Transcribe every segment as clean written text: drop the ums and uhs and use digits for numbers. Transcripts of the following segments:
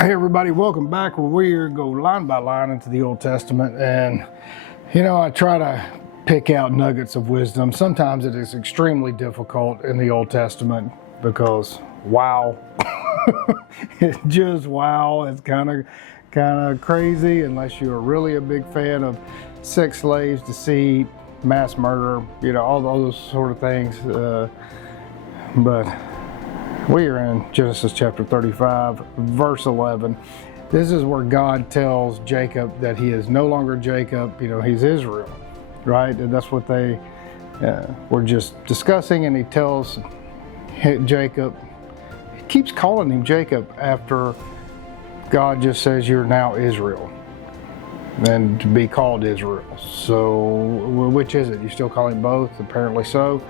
Hey everybody, welcome back where we go line by line into the Old Testament. And I try to pick out nuggets of wisdom. Sometimes it is extremely difficult in the Old Testament because wow. It's just wow. It's kind of crazy unless you're really a big fan of sex slaves, deceit, mass murder, all those sort of things. But we are in Genesis chapter 35, verse 11. This is where God tells Jacob that he is no longer Jacob, he's Israel, right? And that's what they were just discussing. And he tells Jacob, he keeps calling him Jacob after God just says you're now Israel and to be called Israel. So which is it? You still call him both? Apparently so,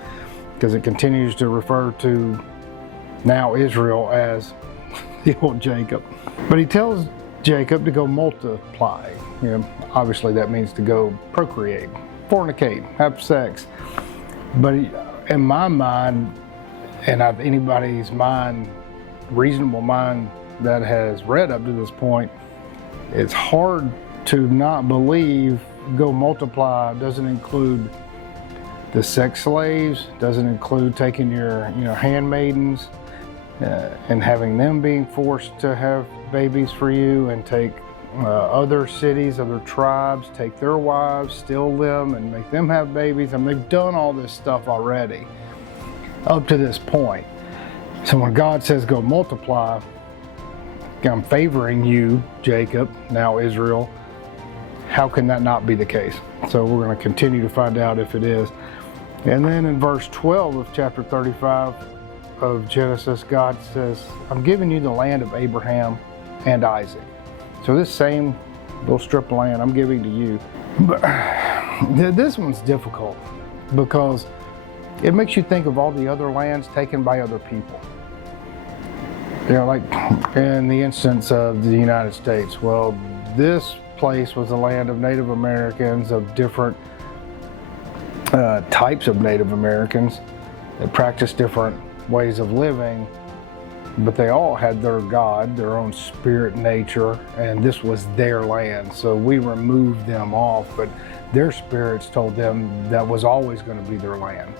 because it continues to refer to now Israel as the old Jacob. But he tells Jacob to go multiply. Obviously that means to go procreate, fornicate, have sex. But in my mind, and anybody's mind, reasonable mind that has read up to this point, it's hard to not believe go multiply doesn't include the sex slaves, doesn't include taking your handmaidens, and having them being forced to have babies for you, and take other cities, other tribes, take their wives, steal them, and make them have babies. And they've done all this stuff already up to this point. So when God says go multiply, I'm favoring you, Jacob, now Israel. How can that not be the case? So we're going to continue to find out if it is. And then in verse 12 of chapter 35 of Genesis, God says, I'm giving you the land of Abraham and Isaac. So this same little strip of land I'm giving to you. But this one's difficult because it makes you think of all the other lands taken by other people. Like in the instance of the United States, well, this place was the land of Native Americans, of different types of Native Americans that practiced different ways of living, but they all had their God, their own spirit nature, and this was their land. So we removed them off, but their spirits told them that was always going to be their land.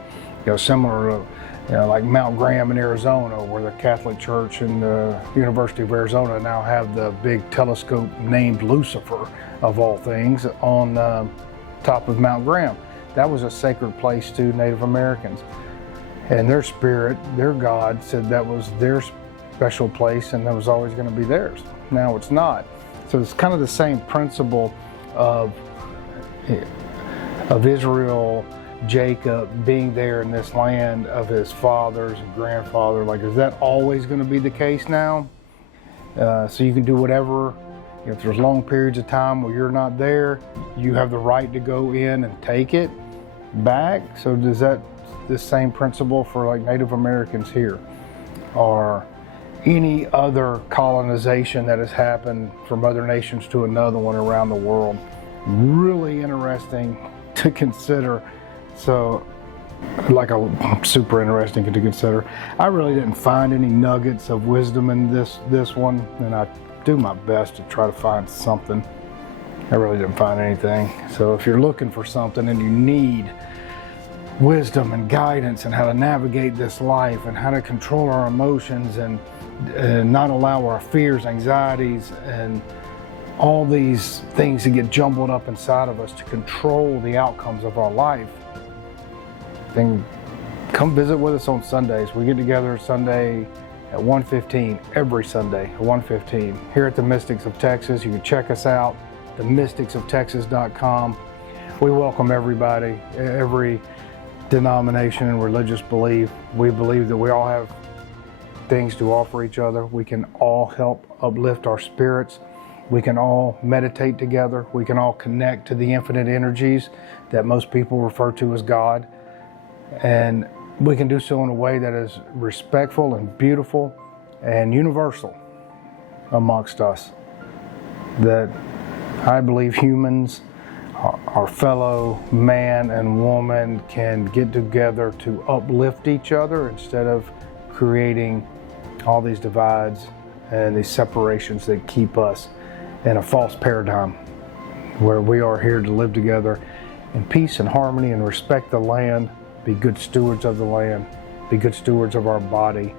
Similar to like Mount Graham in Arizona, where the Catholic Church and the University of Arizona now have the big telescope named Lucifer, of all things, on top of Mount Graham. That was a sacred place to Native Americans. And their spirit, their God, said that was their special place and that was always going to be theirs. Now it's not. So it's kind of the same principle of Israel, Jacob being there in this land of his fathers and grandfather. Like, is that always going to be the case now? So you can do whatever. If there's long periods of time where you're not there, you have the right to go in and take it back. So does that this same principle for like Native Americans here, or any other colonization that has happened from other nations to another one around the world? Really interesting to consider. So super interesting to consider. I really didn't find any nuggets of wisdom in this one, and I do my best to try to find something. I really didn't find anything. So if you're looking for something and you need wisdom and guidance and how to navigate this life and how to control our emotions and not allow our fears, anxieties, and all these things to get jumbled up inside of us to control the outcomes of our life, then come visit with us on Sundays. We get together Sunday at 1:15, every Sunday at 1:15 here at the Mystics of Texas. You can check us out, themysticsoftexas.com. We welcome everybody, every denomination and religious belief. We believe that we all have things to offer each other. We can all help uplift our spirits. We can all meditate together. We can all connect to the infinite energies that most people refer to as God. And we can do so in a way that is respectful and beautiful and universal amongst us. That I believe humans, our fellow man and woman, can get together to uplift each other instead of creating all these divides and these separations that keep us in a false paradigm where we are here to live together in peace and harmony and respect the land, be good stewards of the land, be good stewards of our body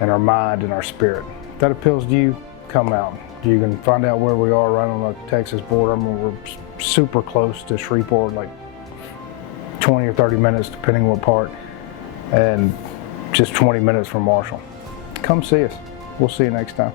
and our mind and our spirit. If that appeals to you, come out. You can find out where we are right on the Texas border. I mean, we're super close to Shreveport, like 20 or 30 minutes, depending what part, and just 20 minutes from Marshall. Come see us. We'll see you next time.